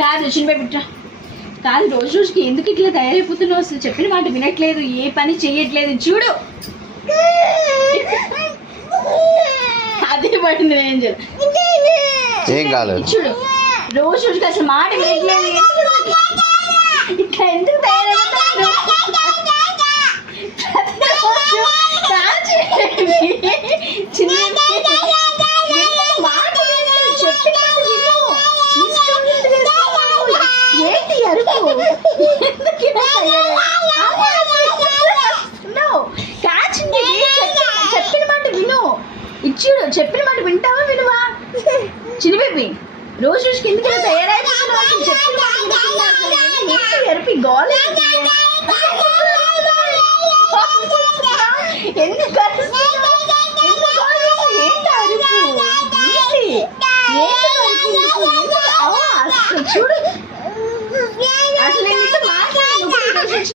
కాదు చిన్న బిడ్డ కాదు, రోజు రోజుకి ఎందుకు ఇట్లా తయారైపోతున్నావు? అసలు చెప్పిన మాట వినట్లేదు, ఏ పని చెయ్యట్లేదు. చూడు అదే పడింది ఏంజల్. ఏం కాలేదు. చూడు రోజు రోజుకి అసలు మాట వినట్లేదు. ఇట్లా ఎందుకు తయారైపోతున్నావు? చిన్న మాట చెప్పిన ఏంటి అరుపు? చెప్పిన మాట విను. ఇచ్చుడు చెప్పిన మాట వింటావా వినువా? చిన్న బేబీ రోజు రోజుకి ఎందుకు తయారైపోతున్నావు? చెప్పిన మాట ఎరుపి గోల ఎందుకు చూడు